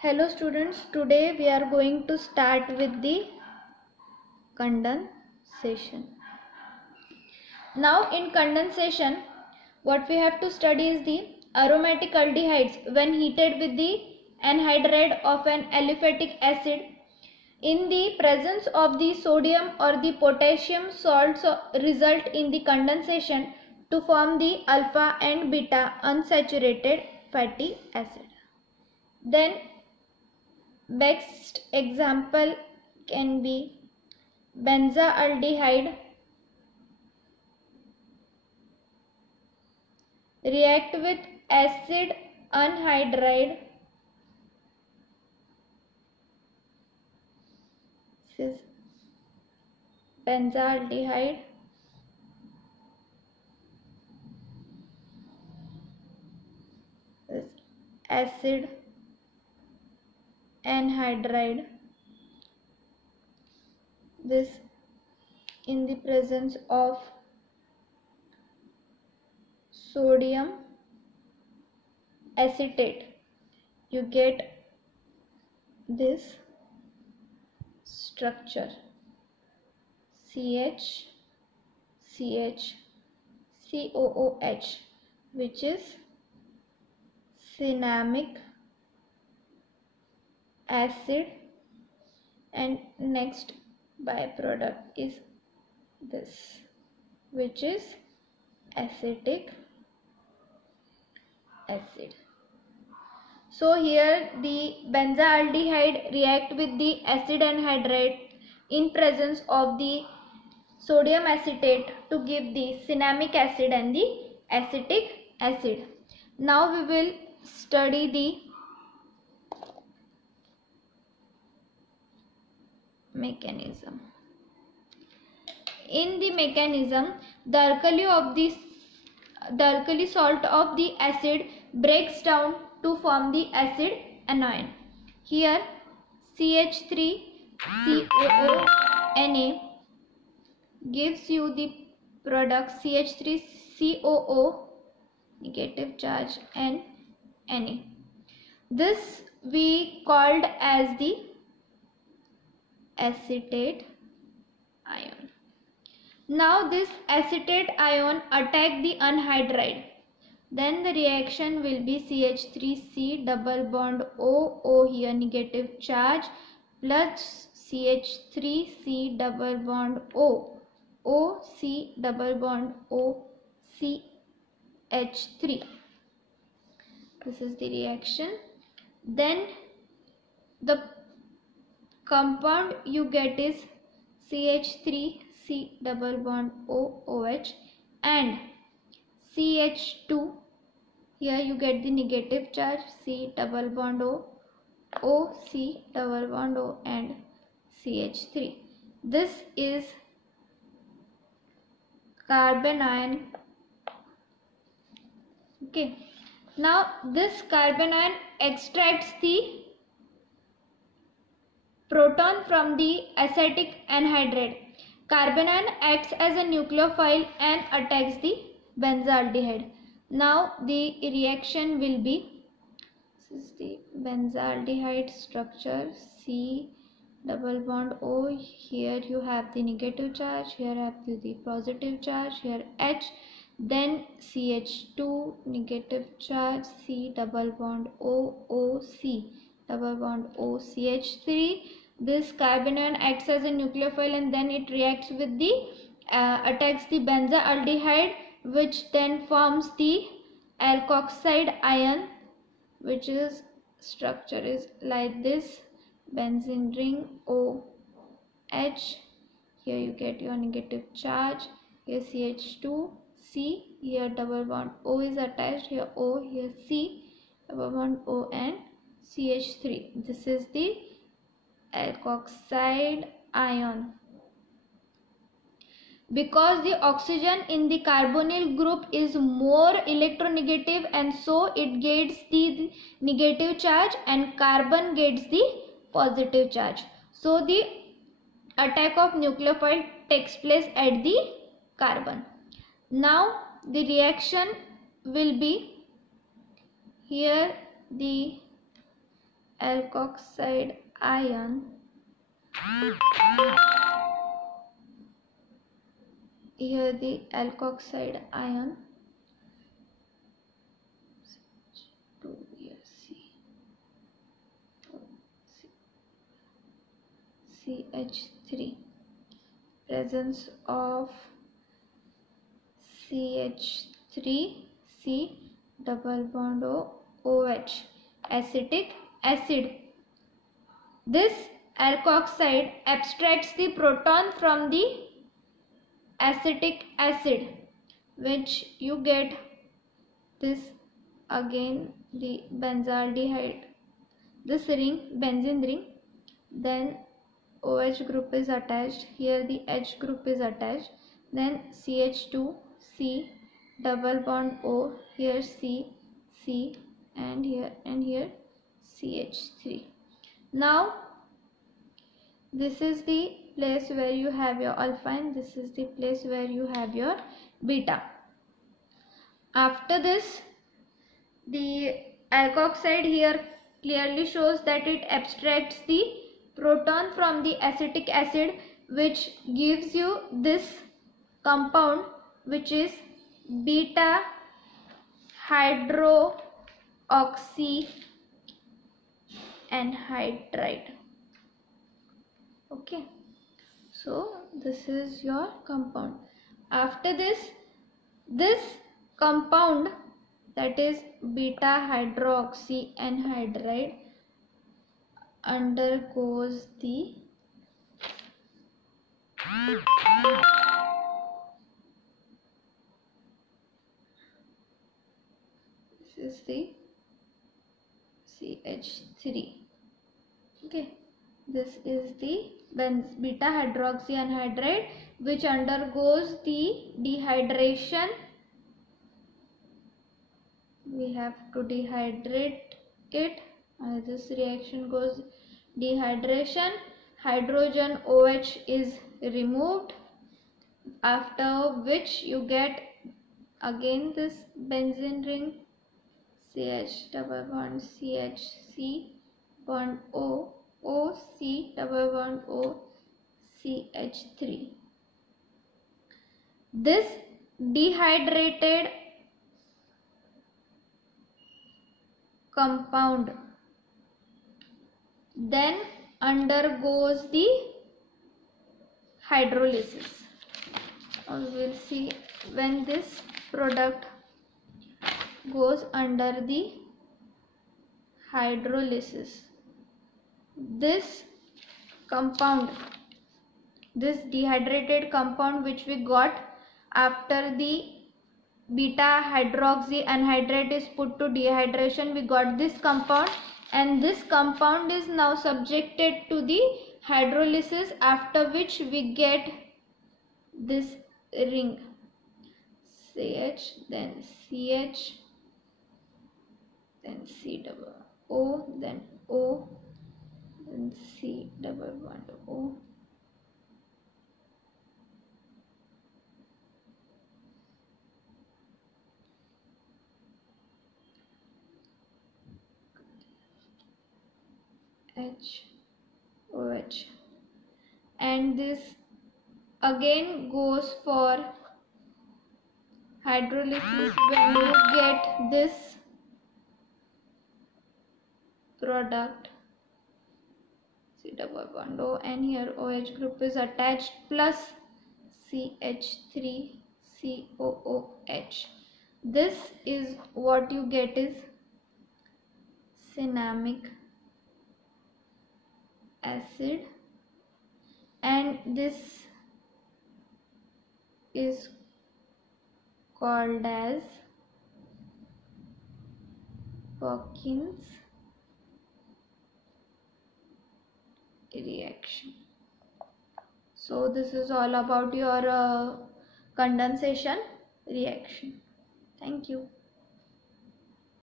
Hello students, today we are going to start with the condensation. Now in condensation, what we have to study is the aromatic aldehydes when heated with the anhydride of an aliphatic acid in the presence of the sodium or the potassium salts result in the condensation to form the alpha and beta unsaturated fatty acid. Then best example can be benzaldehyde react with acid anhydride. This is benzaldehyde this acid anhydride, this in the presence of sodium acetate, you get this structure CH which is cinnamic acid, and next byproduct is this which is acetic acid. So here the benzaldehyde react with the acid anhydride in presence of the sodium acetate to give the cinnamic acid and the acetic acid. Now we will study the mechanism. In the mechanism, the alkali salt of the acid breaks down to form the acid anion. Here CH3COO gives you the product CH3COO negative charge and Na. This we called as the acetate ion. Now this acetate ion attack the anhydride. Then the reaction will be CH3C double bond O here negative charge plus CH3C double bond C double bond CH3. This is the reaction. Then the compound you get is CH3C double bond OH and CH2. Here you get the negative charge C double bond O C double bond O and CH3. This is carbon ion. Okay. Now this carbon ion extracts the proton from the acetic anhydride. Carbon ion acts as a nucleophile and attacks the benzaldehyde. Now the reaction will be, this is the benzaldehyde structure C double bond O. Here you have the negative charge, here have the positive charge, here H, then CH2 negative charge C double bond O C double bond O CH3. This carbon ion acts as a nucleophile and then it reacts with the attacks the benzaldehyde, which then forms the alkoxide ion, which is structure is like this, benzene ring OH. Here you get your negative charge, here CH2 C, here double bond O is attached, here O, here C double bond O and CH3. This is the alkoxide ion. Because the oxygen in the carbonyl group is more electronegative and so it gets the negative charge and carbon gets the positive charge. So the attack of nucleophile takes place at the carbon. Now the reaction will be, here the alkoxide ion, here the alkoxide ion, 2 here CH3, presence of CH3C double bond OH, acetic acid. This alkoxide abstracts the proton from the acetic acid, which you get this again the benzaldehyde, this ring, benzene ring, then OH group is attached, here the H group is attached, then CH2C double bond O, here C and here CH3. Now this is the place where you have your alpha and this is the place where you have your beta. After this, the alkoxide here clearly shows that it abstracts the proton from the acetic acid, which gives you this compound, which is beta hydroxy anhydride. Okay, so this is your compound. After this compound, that is beta hydroxy anhydride, undergoes the this is the CH3. Okay, this is the beta hydroxy anhydride, which undergoes the dehydration. We have to dehydrate it. This reaction goes dehydration, hydrogen OH is removed, after which you get again this benzene ring, CH double bond CH, C bond O, O C double bond O, CH3. This dehydrated compound then undergoes the hydrolysis. We will see when this product goes under the hydrolysis. This compound, this dehydrated compound which we got after the beta hydroxy anhydride is put to dehydration, we got this compound, and this compound is now subjected to the hydrolysis, after which we get this ring, CH, then CH, then C double O, then O, then C double bond O. H, OH, and this again goes for hydrolysis when you get this product, C double bond O, and here OH group is attached plus CH3 COOH. This is what you get is cinnamic acid, and this is called as Perkins reaction. So this is all about your condensation reaction. Thank you.